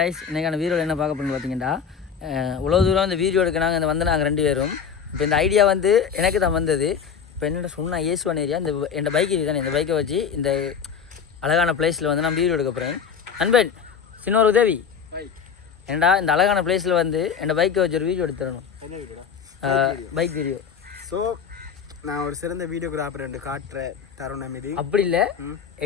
Guys இன்றைக்கான வீடியோவில் என்ன பார்க்க போகணும்னு பார்த்தீங்கன்னா இவ்வளோ தூரம் இந்த வீடியோ எடுக்க நாங்கள் நாங்கள் 2 பேரும் இப்போ இந்த ஐடியா வந்து எனக்கு தான் வந்தது. இப்போ என்னென்ன சொன்னால் ஏசுவான் ஏரியா இந்த என் பைக் தானே, இந்த பைக்கை வச்சு இந்த அழகான பிளேஸில் வந்து நான் வீடியோ எடுக்க போகிறேன். அன்பன் சின்னொரு உதவி ஏண்டா இந்த அழகான பிளேஸில் வந்து என் பைக்கை வச்சு ஒரு வீடியோ எடுத்து தரணும். Bike video. ஸோ நான் ஒரு சிறந்த வீடியோகிராஃபர் என்று காட்டுற தருணம் இது. அப்படி இல்லை,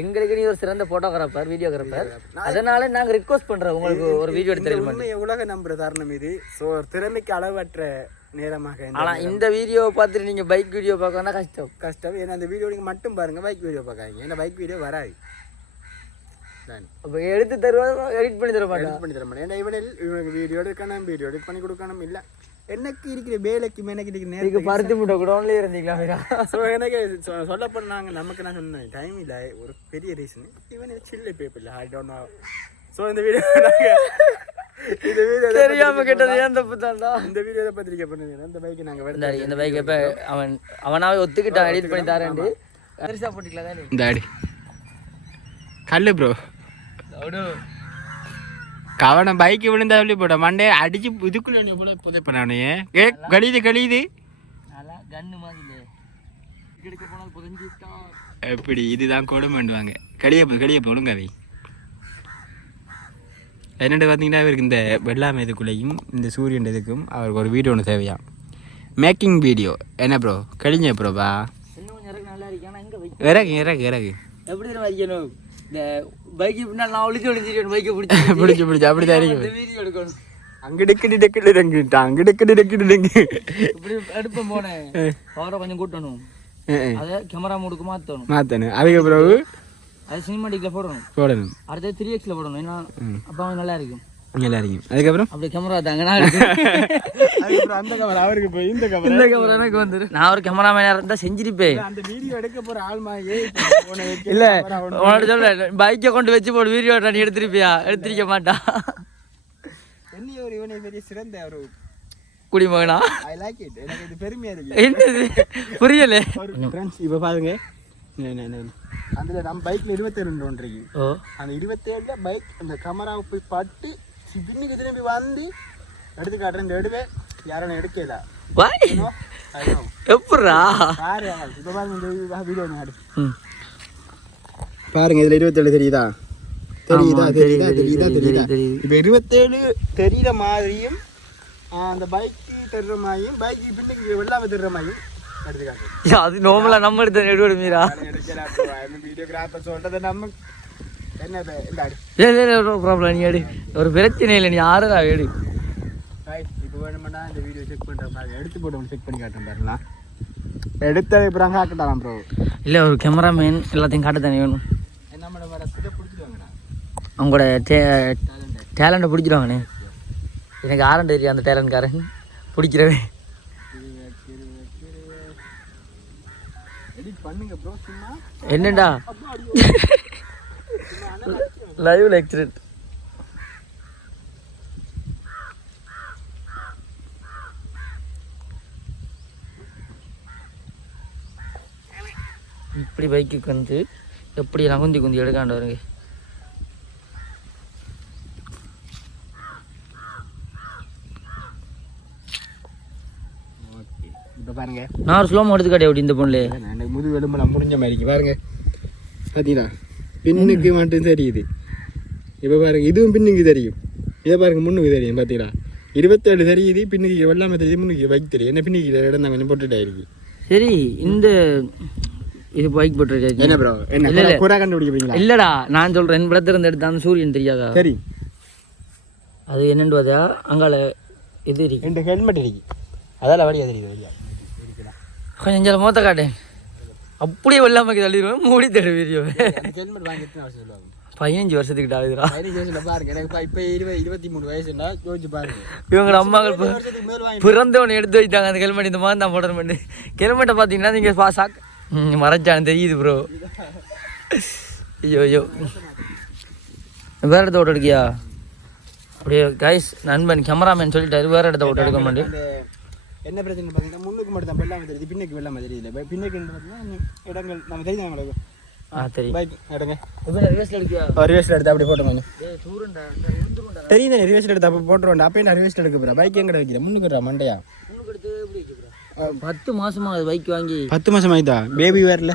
எங்களுக்கு நீ ஒரு சிறந்த ஃபோட்டோகிராஃபர் வீடியோகிராஃபர், அதனால நாங்கள் ரிக்வஸ்ட் பண்ணுறோம் உங்களுக்கு ஒரு வீடியோ எடுத்து தருவோம். உலக நம்புற தருணம் இது. ஸோ திறமைக்கு அளவற்ற நேரமாக. ஆனால் இந்த வீடியோவை பார்த்துட்டு நீங்கள் பைக் வீடியோ பார்க்கணும்னா கஷ்டம். ஏன்னா அந்த வீடியோ நீங்கள் மட்டும் பாருங்கள், பைக் வீடியோ பார்க்காதீங்க. ஏன்னா பைக் வீடியோ வராது. அப்போ எடுத்து தருவோம், எடிட் பண்ணி தர மாட்டேன். ஏன்னா இவனுக்கு வீடியோ எடுக்கணும், வீடியோ எடிட் பண்ணி கொடுக்கணும். இல்லை எனக்கு இருக்கிற வேலைக்கு எனக்கு இருக்கிற நேரத்துக்கு பருத்தி முட்டை கூட ஒன்லே இருந்தீங்களா? ஸோ எனக்கு சொல்ல போனாங்க நமக்கு நான் சொன்னேன் டைம் இல்லை. ஒரு பெரிய ரீசன் இவன் சில்லை பேப்பர் இல்லை. I don't know. ஸோ இந்த வீடியோ தெரியாம கேட்டது ஏன் தப்பு தான்டா. இந்த வீடியோ பத்திரிக்கை பண்ணுங்க. இந்த பைக்கு நாங்கள் இந்த பைக் எப்போ அவனாவே ஒத்துக்கிட்டான் எடிட் பண்ணி தரேன்ட்டு பெருசாக போட்டுக்கலாம் தானே. இந்த அடி கல்லு ப்ரோ கவனை பைக்கு விழுந்தா சொல்லி போட்ட மண்டே அடிச்சு இதுக்குள்ள புதைப்பண்ணே. கழியுது எப்படி இதுதான் கொடுமைண்டுவாங்க. கழிய ஒழுங்கவை என்னென்னு பார்த்தீங்கன்னா இவருக்கு இந்த வெள்ளாமை இதுக்குள்ளேயும் இந்த சூரியன் இதுக்கும் அவருக்கு ஒரு வீடியோ ஒன்று தேவையா, மேக்கிங் வீடியோ. என்ன ப்ரோ கழிஞ்ச ப்ரோபா இறகு எப்படி வைக்கணும் இந்த பைக்கு பின்னால் நான் ஒளிச்சிருவேன். பைக்கை பிடிச்சி அப்படிதான் வீடியோ எடுக்கணும். அங்கே இப்படி எடுப்பேன் போனேன். பவரை கொஞ்சம் கூட்டணும், அதை கேமரா மூடுக்கு மாற்றணும். அதுக்கு பிறகு அது சினிமாட்டிக்ல போடணும். அடுத்தது 3x போடணும். ஏன்னா அப்போ நல்லா இருக்கும். அதுக்கப்புறம் அப்படி கேமரா தாங்க அந்த கவர் அவருக்கு போய் இந்த கேமரா எனக்கு வந்துரு. நான் ஒரு கேமராமேனா இருந்தா செஞ்சிருப்பேன். அந்த வீடியோ எடுக்க போற ஆள்மாயே இல்ல உன்னோட சொல்ல பைக்கை கொண்டு வச்சு போடு வீடியோ நீ எடுத்திருப்பியா? எடுத்திருக்க மாட்டா. என்ன ஒரு இவனை பெரிய சிறந்த ஒரு குடிமகனா? I like it. எனக்கு இது பெருமையா இருக்கு. என்னது புரியல ஃப்ரெண்ட்ஸ். இப்போ பாருங்க அதுல நம்ம பைக்ல 27 ஒன்று இருக்கு. அந்த 27ல பைக் அந்த கேமராவை போய் பட்டு திரும்பி வந்து எடுத்து காட்டுறேன். இந்த எடுவே யாரும் எடுக்கல எப்படா பாருங்க. இதுல 27 தெரியுதா? இப்ப 27 தெரியுற மாதிரியும் அந்த பைக்கு தெரிற மாதிரியும் பைக்கு பின்னுக்கு வெள்ளாம தெரிற மாதிரியும் எடுத்து காட்டுறேன். அது நோமலா நம்ம எடுத்த எடுவிட மீரா வீடியோகிராஃபர் சொல்றதை நம்ம ஒரு பிரச்சனை இல்லை. நீ ஆறுதா வேடு இப்போ வேணுமெண்டா இந்த வீடியோ செக் பண்ணுறேன். எடுத்து போட்டு செக் பண்ணி காட்டுறேன் பாருங்களா. எடுத்தது இப்போ காட்டலாம் ப்ரோ. இல்லை ஒரு கேமராமேன் எல்லாத்தையும் காட்ட தானே வேணும். நம்மளோட வர இதை பிடிச்சிடுவாங்கண்ணா, அவங்களோட டேலண்ட்டை பிடிச்சிடுவாங்கண்ணே. எனக்கு ஆரண்டு தெரியும் அந்த டேலண்ட்காரன் பிடிக்கிறவன். எடிட் பண்ணுங்க ப்ரோ. சும்மா என்னடா லைவ் லெக்சர். இப்படி பைக்குக்கு வந்து எப்படி நான் குந்தி எடுக்காண்டு வருங்க. இப்போ பாருங்க நான் ஒரு ஸ்லோமோ எடுத்துக்காட்டே அப்படி இந்த பொண்ணுல எனக்கு முதுகு எலும்புலாம் முடிஞ்ச மாதிரி பாருங்க. பார்த்தீங்களா பின்னுக்கு மட்டும் தெரியுது. இப்போ பாருங்க இதுவும் பின்னுக்கு தெரியும். இதை பாருங்க முன்னுக்கு தெரியும். பார்த்தீங்களா 27 தெரியுது. பின்னுக்கு வெள்ளாமை தெரியுது, முன்னுக்கு பைக் தெரியும். என்ன பின்னுக்கு இடம் தான் கொஞ்சம் போட்டுட்டா இருக்கு. சரி இந்த இது பைக் போட்டு என்ன ப்ரோ என்ன குறை கண்டுபிடிக்கிறீங்களா? இல்லடா நான் சொல்றேன் என் படத்திலிருந்து எடுத்தாலும் சூரியன் தெரியாதா? சரி அது என்னன்னு பார்த்தா அங்கால இது இருக்கு, ரெண்டு ஹெல்மெட் இருக்கு. அதெல்லாம் வழியா தெரியுது. வழியா கொஞ்சம் மோத்த காட்டேன். அப்படியே வெள்ளாமைக்கு தள்ளிடுவேன். மூடி தர வீடியோ. ஹெல்மெட் வாங்கிட்டு சொல்லுவாங்க 15 வருஷத்துக்கிட்ட ஆகுதுடா. 15 வருஷத்துல பாருங்க. எனக்கு இப்போ 23 வயசுன்னா யோசிச்சு பாருங்க. இவங்க அம்மாக்கள் பிறந்தவனை எடுத்து வைத்தாங்க அந்த ஹெல்மெட். இந்த மாதிரி தான் போடணும் பண்ணி ஹெல்மெட்டை பார்த்தீங்கன்னா நீங்கள் மறைச்சானு தெரியுது ப்ரோ. ஐயோ வேற இடத்த ஓட்ட எடுக்கியா? அப்படியே கைஸ் நண்பன் கேமராமேன் சொல்லிட்டாரு வேற இடத்த ஓட்ட எடுக்க மாட்டேன். என்ன பிரச்சனை பார்த்தீங்கன்னா முன்னுக்கு மட்டும் தான் வெள்ளாமை தெரியுது, பின்னுக்கு வெள்ளாமை தெரியல. பின்னுக்கு பார்த்தீங்கன்னா இடங்கள் நம்ம தெரியுது உங்களுக்கு. தெரியும். பைக் எடுங்க. ரிவர்ஸ்ல எடுக்கியா? ரிவர்ஸ்ல எடுத்து அப்படி போட்டுங்க. தூரண்டா தெரியுது ரிவர்ஸ் எடுத்து அப்போ போட்டுருவோம் அப்போ என்ன ரிவர்ஸ் எடுக்க போகிறா பைக் எங்கட வைக்கிறேன் முன்னுக்குறா மண்டையா 10 மாசமா அது பைக் வாங்கி 10 மாசம் ஆயிட்டா பேபி வரல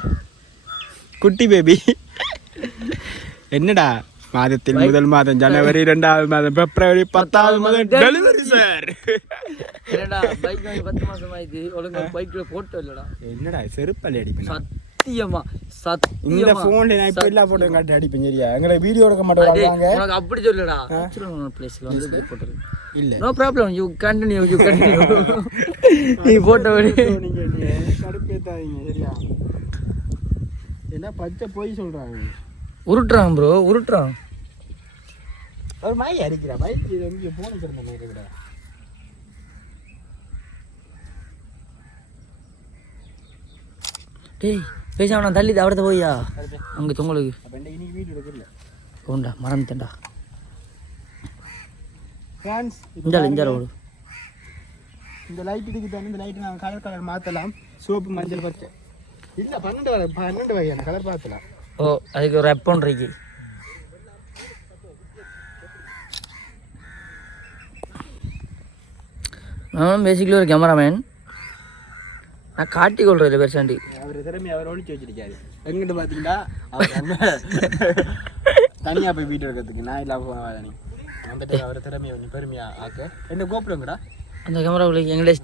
குட்டி பேபி என்னடா மாதத்தில் முதல் மாதம் ஜனவரி 2வது மாதம் பிப்ரவரி 10வது மாதம் டெலிவரி சார் என்னடா பைக் வாங்கி 10 மாசம் ஆயிடுச்சு ஒழுங்கா பைக்ல போட்டோ இல்லடா என்னடா செருப்பால அடிப்பேன் சத்தியமா இந்த போன்ல நான் இப்ப எல்லா போட்டோ காட்டி அடிப்பேன் சரியா எங்கட வீடியோ எடுக்க மாட்டேங்க உனக்கு அப்படி சொல்லடா நேச்சுரல் பிளேஸ்ல வந்து போட்டோ இல்ல நோ ப்ராப்ளம் யூ கண்டினியூ நீ போட்டோ நீங்க கடுப்பேத்தாதீங்க சரியா என்ன பச்சை போய் சொல்றாங்க உருட்டுறான் ப்ரோ உருட்டுறான் ஒரு மாய் அடிக்கிறா பைக் எங்க போன் வச்சிருந்தேன் இருக்குடா டேய் பேசாம நான் தள்ளி அவடத்த போய்யா அங்க தொங்கலுக்கு அப்ப இன்னைக்கு வீடியோ எடுக்கல போண்டா மறந்துட்டேன்டா ஃப்ரெண்ட்ஸ் இந்தால ஓடு இந்த லைட் இதுக்கு தான் இந்த லைட் நான் கலர் மாத்தலாம் சோப்பு மஞ்சள் பச்சை இல்ல 12 வகையான கலர் மாத்தலாம் ஓ அதுக்கு ஒரு அப்பன் இருக்கு நான் பேசிக்கலி ஒரு கேமராமேன் நான் காட்டி கொள்றேன் பெருசாண்டி அவர் திறமை அவர் ஒழிச்சு வச்சிருக்காரு எங்கிட்ட பாத்தீங்கன்னா அவர் தனியா போய் வீட்டு இருக்கிறதுக்கு நான் இல்லாம நீ வந்துட்டு அவர் திறமையை கொஞ்சம் பெருமையா ஆக்க என்ன கோபுரங்கடா அந்த கேமராவுல எங்களை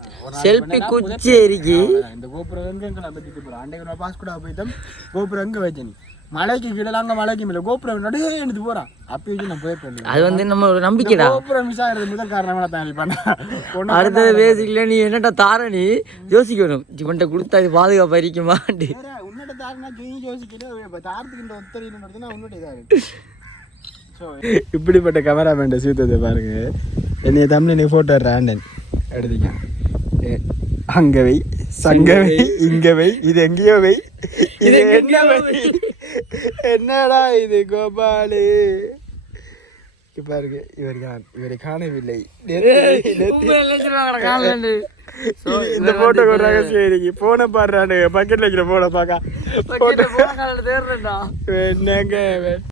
செல்ஃபி குச்சி இருக்கு இந்த கோபுரம் எங்க பத்திட்டு போறோம் அன்றைக்கு பாஸ்கோடா போய்தான் கோபுரம் எங்க வச்ச நீ மலைக்கு கீழே அங்க மலைக்கு மேல கோபுரம் நடுவே எடுத்து போறான் அப்ப வச்சு நான் போயிருக்கேன் அது வந்து நம்ம ஒரு நம்பிக்கைடா கோபுரம் மிஸ் ஆகிறது முதல் காரணமா தான் பண்ண அடுத்தது பேசிக்கல நீ என்னடா தார நீ யோசிக்கணும் இவன்ட்ட கொடுத்தா இது பாதுகாப்பா இருக்குமாண்டி உன்னோட தாரனா யோசிக்கல தாரத்துக்கு இந்த ஒத்தரின்னு உன்னோட இதா இருக்கு இப்படிப்பட்ட கேமராமேன் சீத்தத்தை பாருங்க என்னைய தமிழ் நீ போட்டோ ஆண்டன் எடுத்துக்க அங்கவை சங்கவை இங்கவை இது எங்கேயோ வை இது என்னவை என்னடா இது கோபாலு பாருங்க இவரை காணவில்லை இந்த போட்டோ கொடுறாங்க சரி போன பாடுறானு பக்கெட்ல வைக்கிற போன பாக்க என்னங்க